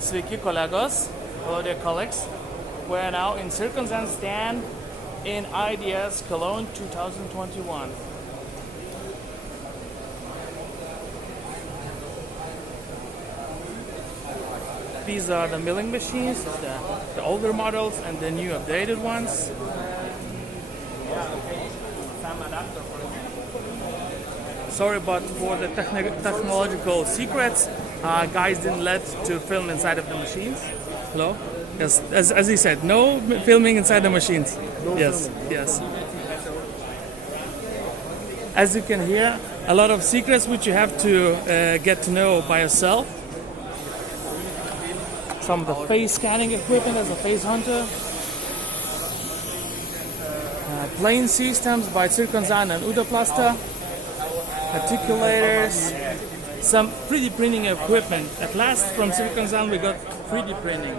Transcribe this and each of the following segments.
Sveiki kolegos, hello dear colleagues. We're now in Zirkonzahn stand in IDS Cologne 2021. These are the milling machines, the older models and the new updated ones. Sorry, but for the technological secrets, guys didn't let to film inside of the machines. Hello? Yes, as he said, no filming inside the machines. Yes, yes. As you can hear, a lot of secrets which you have to get to know by yourself. Some of the face scanning equipment as a face hunter. Plane systems by Zirkonzahn and Udoplaster. Articulators. Some 3D printing equipment. At last from Zirkonzahn we got 3D printing.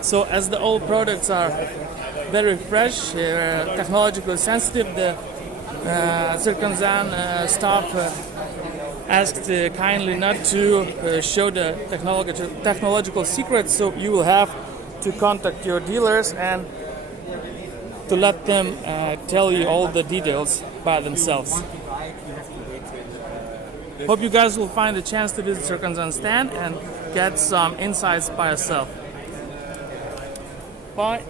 So as the old products are very fresh, technologically sensitive, the Zirkonzahn staff asked kindly not to show the technological secrets, so you will have to contact your dealers and to let them tell you all the details by themselves. Hope you guys will find a chance to visit Zirkonzahn stand and get some insights by yourself. Bye.